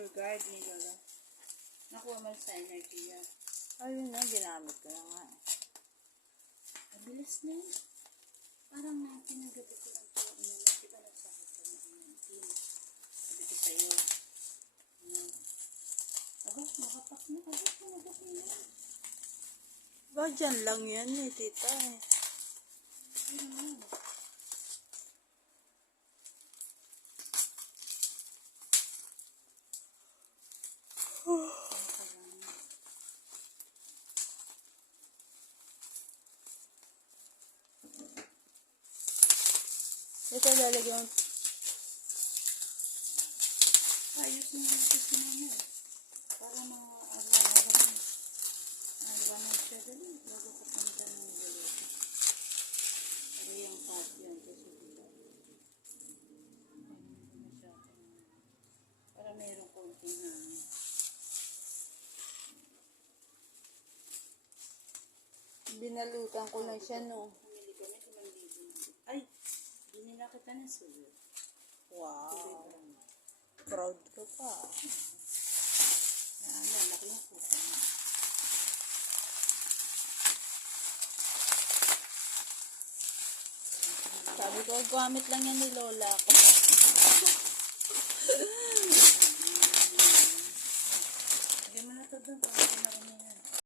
tour guide ni Lola. Nakuha man sa energy. Ayun na, ginamit ko na nga. Mabilis na yun. Parang 19 na gabi ko lang po. Diba nagsakit ko na 19? Sabi ko sa'yo. Aba, makapak na. Aba, Ba, dyan lang yan eh, tita eh. Ito lalagyan. Ayos na yung kasi naman. Para mga araw-araw. Araw-araw siya dali. Bago ko punta ng dali. Pero yung pot yan. Kasi dito. Para mayroong konting hangin. Binalutan ko lang siya, no? Pumili kami 5,000. Ay! Binila kita ng sulit. Wow. Proud ko pa. Laki yung pusa. Sabi ko, gamit lang yan ni Lola ko. Hindi mo na ito doon. Pag na rin